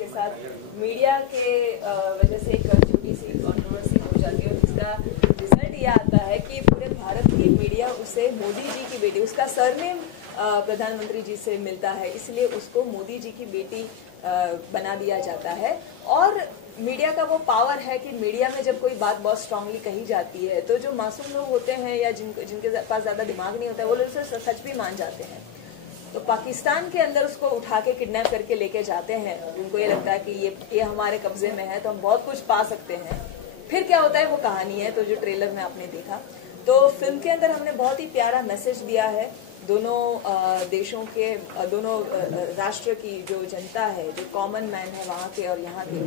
उसके साथ मीडिया के वजह से एक छोटी सी कंट्रोवर्सी हो जाती है और जिसका रिजल्ट ये आता है कि पूरे भारत की मीडिया उसे मोदी जी की बेटी, उसका सरनेम प्रधानमंत्री जी से मिलता है, इसलिए उसको मोदी जी की बेटी बना दिया जाता है। और मीडिया का वो पावर है कि मीडिया में जब कोई बात बहुत स्ट्रांगली कही जाती है तो जो मासूम लोग होते हैं या जिनके पास ज्यादा दिमाग नहीं होता है वो लोग उसे सच भी मान जाते हैं। तो पाकिस्तान के अंदर उसको उठा के किडनैप करके लेके जाते हैं, उनको ये लगता है कि ये हमारे कब्जे में है तो हम बहुत कुछ पा सकते हैं। फिर क्या होता है वो कहानी है, तो जो ट्रेलर में आपने देखा, तो फिल्म के अंदर हमने बहुत ही प्यारा मैसेज दिया है दोनों देशों के, दोनों राष्ट्र की जो जनता है, जो कॉमन मैन है वहाँ के और यहाँ के,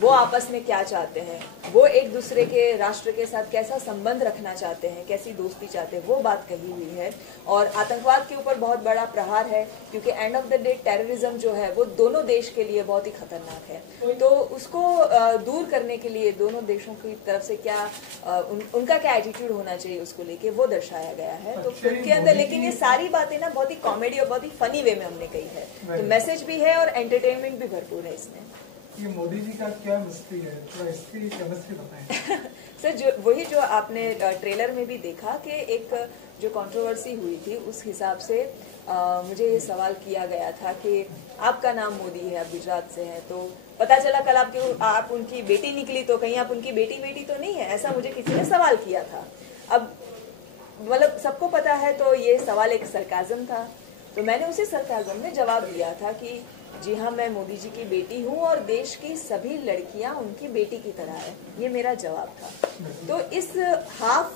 वो आपस में क्या चाहते हैं, वो एक दूसरे के राष्ट्र के साथ कैसा संबंध रखना चाहते हैं, कैसी दोस्ती चाहते हैं, वो बात कही हुई है। और आतंकवाद के ऊपर बहुत बड़ा प्रहार है क्योंकि end of the day terrorism जो है वो दोनों देश के लिए बहुत ही खतरनाक है। तो उसको दूर करने के लिए दोनों देशों की तरफ से क्या उनका क्या एटीट्यूड होना चाहिए उसको लेके वो दर्शाया गया है तो फिल्म के अंदर। लेकिन ये सारी बातें ना बहुत ही कॉमेडी और बहुत ही फनी वे में हमने कही है, तो मैसेज भी है और एंटरटेनमेंट भी भरपूर है इसमें। ये मोदी जी का क्या मिस्ट्री है, थोड़ा इसकी केमिस्ट्री बताएं। सर वही जो आपने ट्रेलर में भी देखा कि एक जो कंट्रोवर्सी हुई थी उस हिसाब से मुझे ये सवाल किया गया था कि आपका नाम मोदी है, आप गुजरात से हैं, तो पता चला कल आप उनकी बेटी निकली तो कहीं आप उनकी बेटी तो नहीं है, ऐसा मुझे किसी ने सवाल किया था। अब मतलब सबको पता है तो ये सवाल एक सरकाज़म था, तो मैंने उसी सरकाज़म में जवाब दिया था कि जी हाँ, मैं मोदी जी की बेटी हूँ और देश की सभी लड़कियाँ उनकी बेटी की तरह है, ये मेरा जवाब था। तो इस हाफ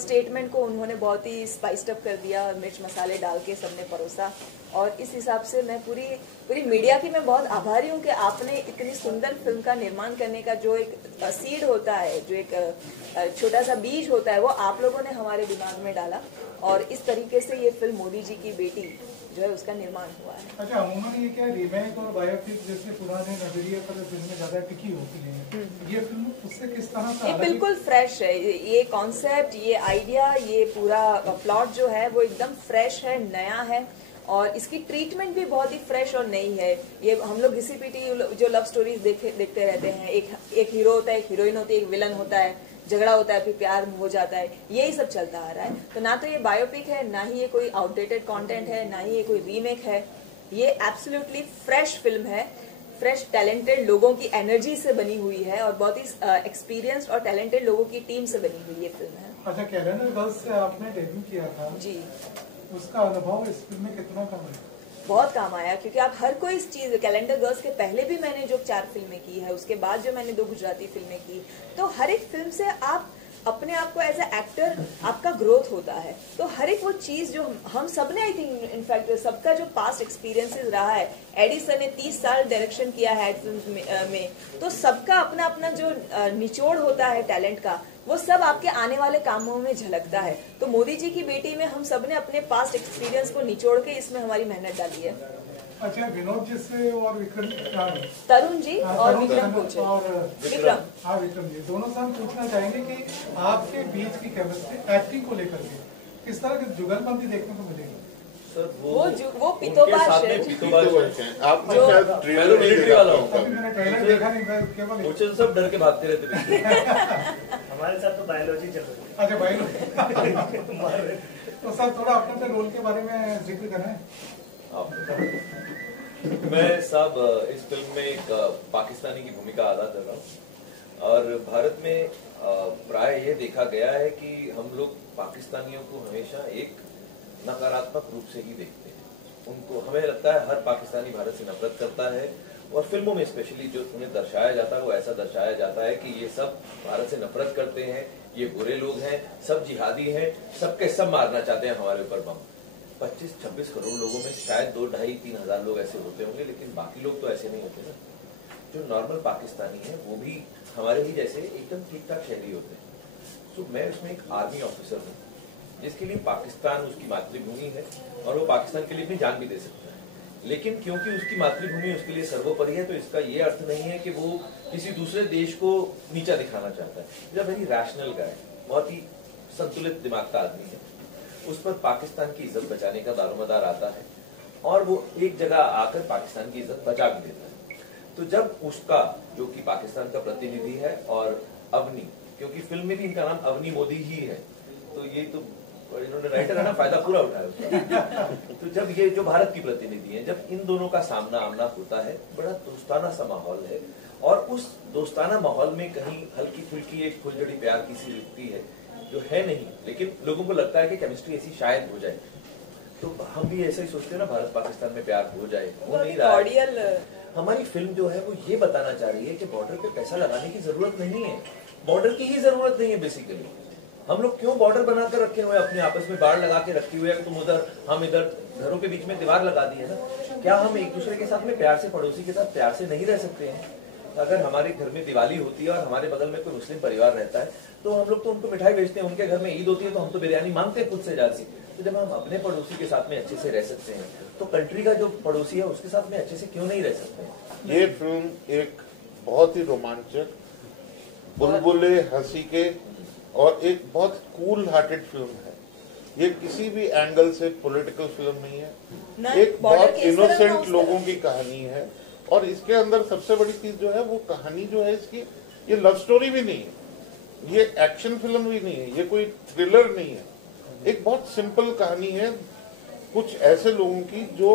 स्टेटमेंट को उन्होंने बहुत ही स्पाइस्ड अप कर दिया, मिर्च मसाले डाल के सबने परोसा, और इस हिसाब से मैं पूरी मीडिया की मैं बहुत आभारी हूँ कि आपने इतनी सुंदर फिल्म का निर्माण करने का जो एक सीड होता है, जो एक छोटा सा बीज होता है, वो आप लोगों ने हमारे दिमाग में डाला और इस तरीके से ये फिल्म मोदी जी की बेटी जो है उसका निर्माण हुआ है। अच्छा, अमूमन ये क्या रीमेक और बायोपिक जैसे पुराने नजरिए पर फिल्में ज्यादा टिकी होती हैं, ये फिल्म उससे किस तरह से? ये बिल्कुल फ्रेश है, ये कॉन्सेप्ट, ये आइडिया, ये पूरा प्लॉट जो है वो एकदम फ्रेश है, नया है और इसकी ट्रीटमेंट भी बहुत ही फ्रेश और नई है। ये हम लोग घिसी-पिटी जो लव स्टोरीज देखते रहते हैं, एक हीरो होता है, एक हीरोइन होती है, एक विलन होता है, झगड़ा होता है, फिर प्यार हो जाता है, यही सब चलता आ रहा है। तो ना तो ये बायोपिक है, ना ही ये कोई आउटडेटेड कंटेंट है, ना ही ये कोई रीमेक है, ये एब्सोल्युटली फ्रेश फिल्म है, फ्रेश टैलेंटेड लोगों की एनर्जी से बनी हुई है और बहुत ही एक्सपीरियंस्ड और टैलेंटेड लोगों की टीम से बनी हुई ये फिल्म है। अच्छा, कैलेंडर गर्ल्स से आपने डेब्यू किया था जी, उसका अनुभव इस फिल्म में कितना कम है? बहुत काम आया क्योंकि आप हर कोई इस चीज, कैलेंडर गर्ल्स के पहले भी मैंने जो 4 फिल्में की है, उसके बाद जो मैंने 2 गुजराती फिल्में की, तो हर एक फिल्म से आप अपने आप को एज ए एक्टर आपका ग्रोथ होता है। तो हर एक वो चीज जो हम सब ने, आई थिंक इनफैक्ट सबका जो पास्ट एक्सपीरियंसेस रहा है, एडिसन ने 30 साल डायरेक्शन किया है फिल्म में, तो सबका अपना अपना जो निचोड़ होता है टैलेंट का, वो सब आपके आने वाले कामों में झलकता है। तो मोदी जी की बेटी में हम सब ने अपने पास्ट एक्सपीरियंस को निचोड़ के इसमें हमारी मेहनत डाली है। अच्छा, विनोद जी से और विक्रम, तरुण जी और विक्रम कोचे और विक्रम जी दोनों से हम पूछना चाहेंगे कि आपके बीच की केमिस्ट्री एक्टिंग को लेकर के किस तरह की जुगलबंदी देखने को मिलेगी? सर वो पितोबाश है। आपने शायद ट्रेलर मिलिट्री वाला हूँ, मैंने ट्रेलर देखा नहीं, मैं केवल कोचे सब डर के भागते रहते। हमारे साथ तो बायोलॉजी चल रही है। अच्छा भाई, तो सर थोड़ा अपने रोल के बारे में जिक्र करें। मैं साहब इस फिल्म में एक पाकिस्तानी की भूमिका अदा कर रहा हूँ और भारत में प्राय ये देखा गया है कि हम लोग पाकिस्तानियों को हमेशा एक नकारात्मक रूप से ही देखते हैं। उनको, हमें लगता है हर पाकिस्तानी भारत से नफरत करता है और फिल्मों में स्पेशली जो उन्हें दर्शाया जाता है वो ऐसा दर्शाया जाता है कि ये सब भारत से नफरत करते हैं, ये बुरे लोग हैं, सब जिहादी हैं, सबके सब मारना चाहते हैं हमारे ऊपर बम। 25-26 करोड़ लोगों में शायद 2-2.5-3 हजार लोग ऐसे होते होंगे, लेकिन बाकी लोग तो ऐसे नहीं होते ना। जो नॉर्मल पाकिस्तानी है वो भी हमारे ही जैसे एकदम ठीक ठाक शहरी होते हैं। तो मैं उसमें एक आर्मी ऑफिसर हूँ जिसके लिए पाकिस्तान उसकी मातृभूमि है और वो पाकिस्तान के लिए अपनी जान भी दे सकता है, लेकिन क्योंकि उसकी मातृभूमि उसके लिए सर्वोपरि है तो इसका ये अर्थ नहीं है कि वो किसी दूसरे देश को नीचा दिखाना चाहता है। इज अ वेरी रैशनल गाय, बहुत ही संतुलित दिमाग का आदमी है। उस पर पाकिस्तान की इज्जत बचाने का दारोमदार आता है और वो एक जगह आकर पाकिस्तान की इज्जत बचा भी देता है। तो जब उसका जो कि पाकिस्तान का प्रतिनिधि है और अवनी, क्योंकि फिल्म में भी इनका नाम अवनी मोदी ही है, तो ये तो इन्होंने राइटर है ना, फायदा पूरा उठाया। तो जब ये जो भारत की प्रतिनिधि है, जब इन दोनों का सामना आमना होता है, बड़ा दोस्ताना सा माहौल है, और उस दोस्ताना माहौल में कहीं हल्की फुल्की एक फुलझड़ी प्यार की सी लिखती है जो है नहीं, लेकिन लोगों को लगता है कि केमिस्ट्री ऐसी शायद हो जाए। तो हम भी ऐसा ही सोचते हैं ना, भारत पाकिस्तान में प्यार हो जाए, वो नहीं रहा है। हमारी फिल्म जो है वो ये बताना चाह रही है कि बॉर्डर पे पैसा लगाने की जरूरत नहीं है, बॉर्डर की ही जरूरत नहीं है। बेसिकली हम लोग क्यों बॉर्डर बनाकर रखे हुए, अपने आपस में बाढ़ लगा के रखी हुई है, तुम उधर हम इधर, घरों के बीच में दीवार लगा दी है ना। क्या हम एक दूसरे के साथ में प्यार से, पड़ोसी के साथ प्यार से नहीं रह सकते हैं? अगर हमारे घर में दिवाली होती है और हमारे बगल में कोई मुस्लिम परिवार रहता है, तो हम लोग तो उनको मिठाई बेचते हैं, उनके घर में ईद होती है तो हम तो बिरयानी मांगते हैं खुद से जाती। तो जब हम अपने पड़ोसी के साथ में अच्छे से रह सकते हैं, तो कंट्री का जो पड़ोसी है उसके साथ में अच्छे से क्यों नहीं रह सकते? ये फिल्म एक बहुत ही रोमांचक, बुलबुले हंसी के और एक बहुत कूल हार्टेड फिल्म है। ये किसी भी एंगल से पॉलिटिकल फिल्म नहीं है, एक बहुत इनोसेंट लोगों की कहानी है। और इसके अंदर सबसे बड़ी चीज जो है, वो कहानी जो है इसकी, ये लव स्टोरी भी नहीं है, ये एक्शन फिल्म भी नहीं है, ये कोई थ्रिलर नहीं है, एक बहुत सिंपल कहानी है कुछ ऐसे लोगों की जो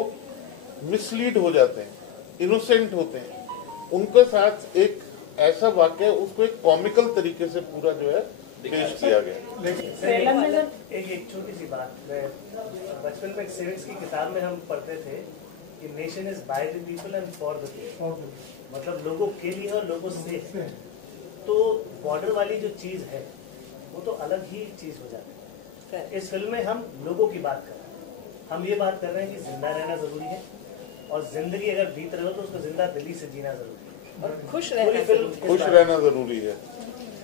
मिसलीड हो जाते हैं, इनोसेंट होते हैं, उनके साथ एक ऐसा वाक्य, उसको एक कॉमिकल तरीके से पूरा जो है पेश किया गया। एक छोटी सी बात, मैं बचपन में सिविक्स की किताब में हम पढ़ते थे कि nation is by the people and for the people, मतलब लोगों के लिए और लोगों से। तो बॉर्डर वाली जो चीज है वो तो अलग ही चीज हो जाती है। इस फिल्म में हम लोगों की बात कर रहे हैं, हम ये बात कर रहे हैं कि जिंदा रहना जरूरी है, और जिंदगी अगर बीत रहे हो तो उसको जिंदा दिली से जीना जरूरी है, और खुश रहना जरूरी है।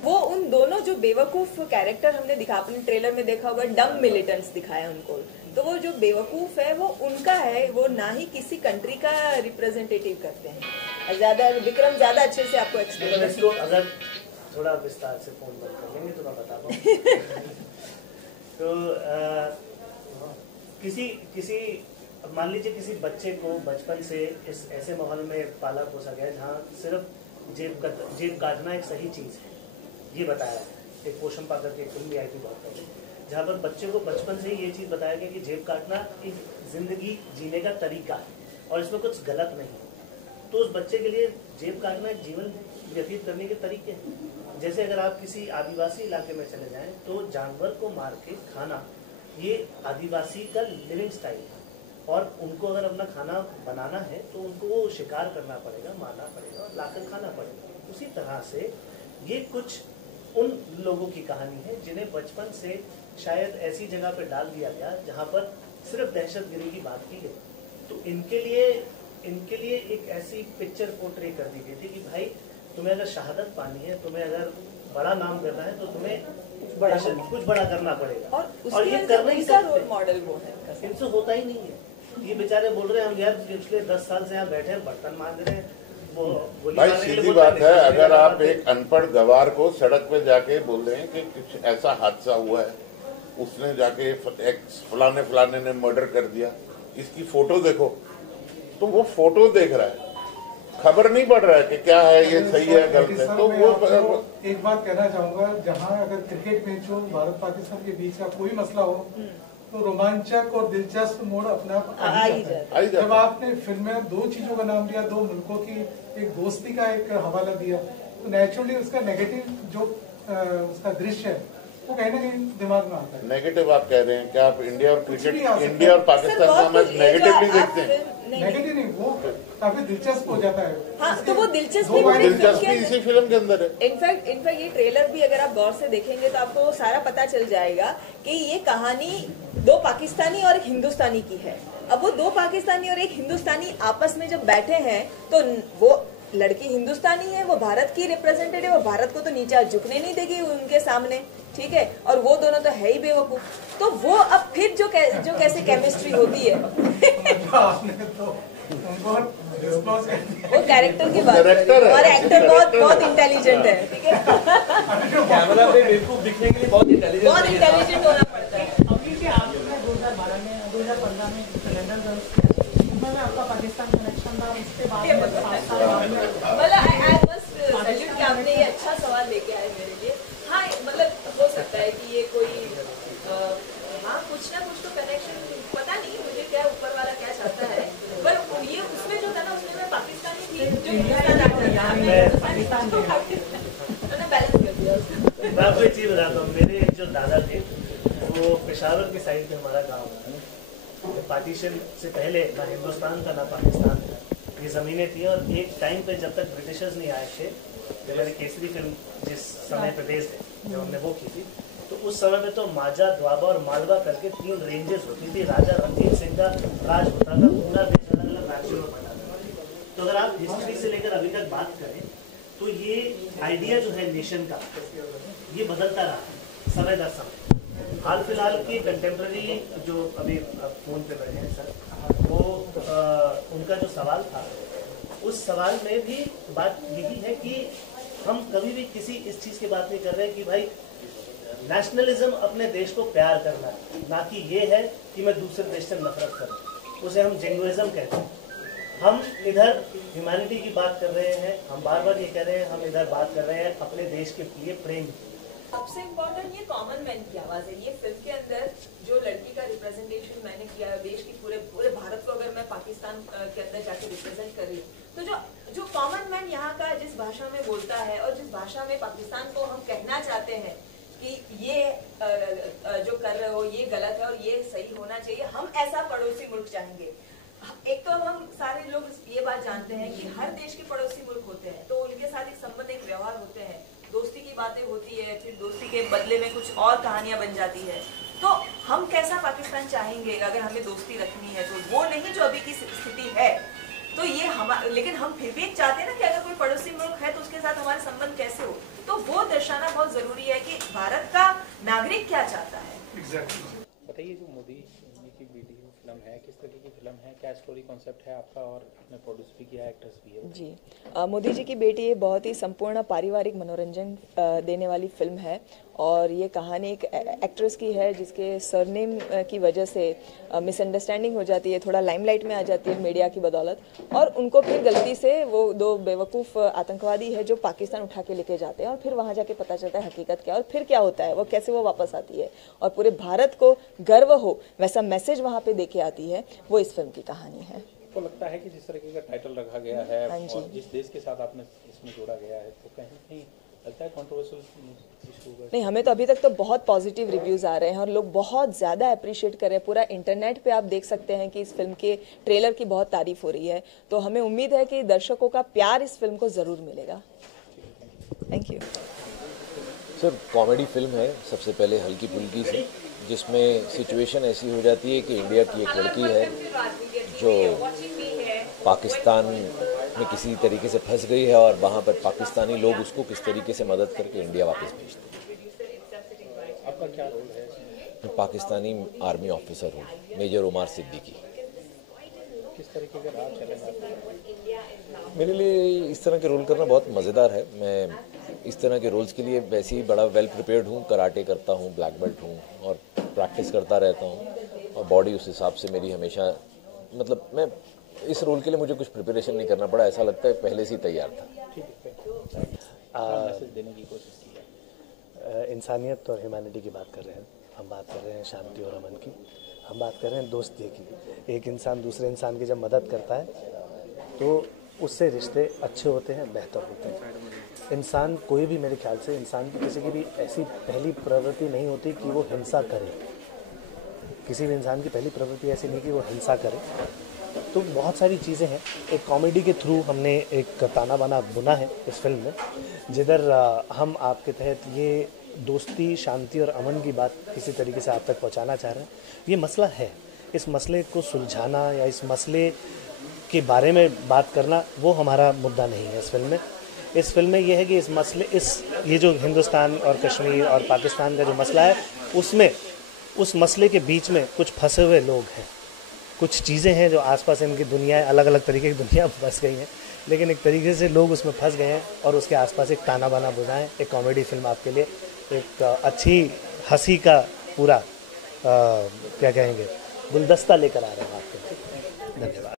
वो उन दोनों जो बेवकूफ कैरेक्टर हमने दिखा, अपने ट्रेलर में देखा होगा, डम मिलिटेंट्स दिखाया उनको, तो वो जो बेवकूफ है वो उनका है, वो ना ही किसी कंट्री का रिप्रेजेंटेटिव करते हैं। ज्यादा विक्रम ज्यादा अच्छे से आपको एक्सप्लेन, अगर थोड़ा विस्तार से फोन बंद कर लेंगे तो मैं बता पाऊँ। तो किसी मान लीजिए किसी बच्चे को बचपन से इस ऐसे माहौल में पाला पोसा गया जहाँ सिर्फ जेब काटना एक सही चीज है, ये बताया। एक पोषण पाकर के फिल्म भी आई थी बहुत पहले, जहाँ पर बच्चे को बचपन से ही ये चीज बताया गया कि जेब काटना एक जिंदगी जीने का तरीका है और इसमें कुछ गलत नहीं है। तो उस बच्चे के लिए जेब काटना एक जीवन व्यतीत करने के तरीके हैं। जैसे अगर आप किसी आदिवासी इलाके में चले जाएं तो जानवर को मार के खाना, ये आदिवासी का लिविंग स्टाइल है, और उनको अगर अपना खाना बनाना है तो उनको वो शिकार करना पड़ेगा, मारना पड़ेगा और लाकर खाना पड़ेगा। उसी तरह से ये कुछ उन लोगों की कहानी है जिन्हें बचपन से शायद ऐसी जगह पर डाल दिया गया जहाँ पर सिर्फ दहशतगिरी की बात की गई। तो इनके लिए एक ऐसी पिक्चर पोर्ट्रे कर दी गई थी कि भाई तुम्हें अगर शहादत पानी है, तुम्हें अगर बड़ा नाम करना है, तो तुम्हें कुछ बड़ा करना पड़ेगा, और ये करना ही रोल मॉडल वो है, इनसे होता ही नहीं है। ये बेचारे बोल रहे हैं हम यार पिछले 10 साल से यहाँ बैठे हैं, बर्तन मांग रहे हैं। भाई सीधी बात है, अगर आप एक अनपढ़ गवार को सड़क पे जाके बोल रहे हैं कि कुछ ऐसा हादसा हुआ है, उसने जाके फलाने ने मर्डर कर दिया, इसकी फोटो देखो, तो वो फोटो देख रहा है, खबर नहीं पड़ रहा है कि क्या है, ये सही है गलत है। तो वो एक बात कहना चाहूंगा, जहाँ अगर क्रिकेट मैच हो, भारत पाकिस्तान के बीच का कोई मसला हो, तो रोमांचक और दिलचस्प मोड़ अपना आ ही जाता है। जब आपने फिल्म में 2 चीजों का नाम दिया, 2 मुल्कों की एक दोस्ती का एक हवाला दिया, तो नेचुरली उसका नेगेटिव जो उसका दृश्य है वो कहीं ना कहीं दिमाग में आता है। नेगेटिव आप कह रहे हैं क्या? आप इंडिया और क्रिकेट, इंडिया और पाकिस्तान का मैच नेगेटिवली देखते हैं? नेगेटिव नहीं, वो काफी दिलचस्प हो जाता है। हाँ, तो वो दिलचस्पी इसी फिल्म के अंदर है। इनफैक्ट ये ट्रेलर भी अगर आप गौर से देखेंगे तो आपको सारा पता चल जाएगा कि ये कहानी 2 पाकिस्तानी और एक हिंदुस्तानी की है। अब वो 2 पाकिस्तानी और एक हिंदुस्तानी आपस में जब बैठे हैं तो वो लड़की हिंदुस्तानी है, वो भारत की रिप्रेजेंटेटिव, वो भारत को तो नीचे झुकने नहीं देगी उनके सामने, ठीक है, और वो दोनों तो है ही बेवकूफ। तो वो अब फिर जो कैसे केमिस्ट्री होती है वो कैरेक्टर की बात है, और एक्टर बहुत इंटेलिजेंट है, ठीक है, कैमरा पे बेवकूफ दिखने के लिए बहुत इंटेलिजेंट होना पड़ता है। अभी के आपने 2012 में 2015 में सिलेंडर गर्ल्स में आपका पाकिस्तान कनेक्शन कि आपने ये अच्छा सवाल लेके आए मेरे लिए। हाँ, मतलब हो सकता है कि ये कोई हाँ कुछ ना कुछ तो कनेक्शन, पता नहीं मुझे क्या ऊपर वाला क्या चाहता है, पर ये उसमें जो था ना, उसमें मैं पाकिस्तानी थी जो पाकिस्तान को बैलेंस कर दिया उसका। मैं आपको एक चीज बताता हूँ, मेरे जो दादा थे वो पेशावर की साइड पे हमारा गाँव है। पार्टीशन से पहले ना हिंदुस्तान था ना पाकिस्तान था, ये ज़मीनें थी। और एक टाइम पे जब तक ब्रिटिशर्स नहीं आए थे, जब मैंने केसरी फिल्म जिस समय पे बेस्ड है जब हमने वो की थी, तो उस समय पे तो माजा, द्वाबा और मालवा करके 3 रेंजेस होती थी। राजा रणजीत सिंह का राज होता था, पूरा देश अलग अलग राज्यों में बना था। तो अगर आप हिस्ट्री से लेकर अभी तक बात करें तो ये आइडिया जो है नेशन का, ये बदलता रहा समय दर समय। हाल फिलहाल की कंटेम्प्रेरी जो अभी फोन पे बैठे हैं सर, वो उनका जो सवाल था, उस सवाल में भी बात यही है कि हम कभी भी किसी इस चीज़ की बात नहीं कर रहे कि भाई नेशनलिज्म अपने देश को प्यार करना है, ना कि ये है कि मैं दूसरे देश से नफरत करूं। उसे हम जिंगोइज्म कहते हैं। हम इधर ह्यूमैनिटी की बात कर रहे हैं, हम बार बार ये कह रहे हैं, हम इधर बात कर रहे हैं अपने देश के लिए प्रेम। सबसे इम्पोर्टेंट ये कॉमन मैन की आवाज है। ये फिल्म के अंदर जो लड़की का रिप्रेजेंटेशन मैंने किया है देश की, पूरे भारत को अगर मैं पाकिस्तान के अंदर जाके रिप्रेजेंट कर रही हूँ, तो जो कॉमन मैन यहाँ का जिस भाषा में बोलता है और जिस भाषा में पाकिस्तान को हम कहना चाहते हैं कि ये जो कर रहे हो ये गलत है और ये सही होना चाहिए, हम ऐसा पड़ोसी मुल्क चाहेंगे। एक तो हम सारे लोग ये बात जानते हैं कि हर देश के पड़ोसी मुल्क होते हैं, तो उनके साथ एक संबंध, एक व्यवहार होते हैं, दोस्ती की बातें होती है, फिर दोस्ती के बदले में कुछ और कहानियां बन जाती है। तो हम कैसा पाकिस्तान चाहेंगे अगर हमें दोस्ती रखनी है, तो वो नहीं जो अभी की स्थिति है। तो ये लेकिन हम फिर भी चाहते हैं ना कि अगर कोई पड़ोसी मुल्क है तो उसके साथ हमारे संबंध कैसे हो, तो वो दर्शाना बहुत जरूरी है कि भारत का नागरिक क्या चाहता है। बताइए, जो मोदी की वीडियो फिल्म है, किस तरह की फिल्म है, क्या स्टोरी कॉन्सेप्ट है आपका, और आपने प्रोड्यूस भी किया, एक्टर्स भी है? जी, मोदी जी की बेटी ये बहुत ही संपूर्ण पारिवारिक मनोरंजन देने वाली फिल्म है। और ये कहानी एक एक्ट्रेस की है जिसके सरनेम की वजह से मिसअंडरस्टैंडिंग हो जाती है, थोड़ा लाइमलाइट में आ जाती है मीडिया की बदौलत, और उनको फिर गलती से वो 2 बेवकूफ़ आतंकवादी है जो पाकिस्तान उठा के लेके जाते हैं, और फिर वहाँ जाके पता चलता है हकीकत क्या, और फिर क्या होता है, वो कैसे वो वापस आती है और पूरे भारत को गर्व हो वैसा मैसेज वहाँ पे देके आती है। वो इस फिल्म की कहानी है। तो लगता है कि जिस तरीके का टाइटल रखा गया है और जिस देश के साथ आपने इसमें जोड़ा गया है, तो कहीं नहीं लगता है कंट्रोवर्शियल इशू? नहीं, हमें तो अभी तक तो बहुत पॉजिटिव रिव्यूज आ रहे हैं और लोग बहुत ज़्यादा अप्रिशिएट कर रहे हैं। पूरा इंटरनेट पे आप देख सकते हैं कि इस फिल्म के ट्रेलर की बहुत तारीफ हो रही है, तो हमें उम्मीद है कि दर्शकों का प्यार इस फिल्म को ज़रूर मिलेगा। Thank you sir. Comedy film है, सबसे पहले हल्की फुल्की सी, जिसमें सिचुएशन ऐसी हो जाती है कि इंडिया की एक लड़की है जो पाकिस्तान में किसी तरीके से फंस गई है और वहाँ पर पाकिस्तानी लोग उसको किस तरीके से मदद करके इंडिया वापस भेजते हैं। आपका क्या रोल है? मैं पाकिस्तानी आर्मी ऑफिसर हूँ, मेजर उमर सिद्दीकी। किस तरीके का रहा चैलेंज? मेरे लिए इस तरह के रोल करना बहुत मज़ेदार है। मैं इस तरह के रोल्स के लिए वैसे ही बड़ा वेल प्रिपेयर्ड हूँ, कराटे करता हूँ, ब्लैक बेल्ट हूँ और प्रैक्टिस करता रहता हूँ, और बॉडी उस हिसाब से मेरी हमेशा, मतलब मैं इस रोल के लिए मुझे कुछ प्रिपरेशन नहीं करना पड़ा, ऐसा लगता है पहले से ही तैयार था। मैसेज देने की कोशिश की है। इंसानियत और ह्यूमैनिटी की बात कर रहे हैं हम, बात कर रहे हैं शांति और अमन की, हम बात कर रहे हैं दोस्ती की। एक इंसान दूसरे इंसान की जब मदद करता है तो उससे रिश्ते अच्छे होते हैं, बेहतर होते हैं। इंसान कोई भी, मेरे ख्याल से इंसान की किसी की भी ऐसी पहली प्रवृत्ति नहीं होती कि वो हिंसा करे। किसी भी इंसान की पहली प्रवृत्ति ऐसी नहीं कि वो हिंसा करे। तो बहुत सारी चीज़ें हैं। एक कॉमेडी के थ्रू हमने एक ताना बाना बुना है इस फिल्म में, जिधर हम आपके तहत ये दोस्ती, शांति और अमन की बात किसी तरीके से आप तक पहुंचाना चाह रहे हैं। ये मसला है, इस मसले को सुलझाना या इस मसले के बारे में बात करना वो हमारा मुद्दा नहीं है इस फिल्म में। इस फिल्म में ये है कि ये जो हिंदुस्तान और कश्मीर और पाकिस्तान का जो मसला है, उसमें उस मसले के बीच में कुछ फंसे हुए लोग हैं, कुछ चीज़ें हैं जो आसपास इनकी दुनिया, अलग अलग तरीके की दुनिया फंस गई हैं, लेकिन एक तरीके से लोग उसमें फंस गए हैं और उसके आसपास एक ताना बाना बुना है। एक कॉमेडी फिल्म आपके लिए एक अच्छी हंसी का पूरा क्या कहेंगे, गुलदस्ता लेकर आ रहे हैं आपके। धन्यवाद।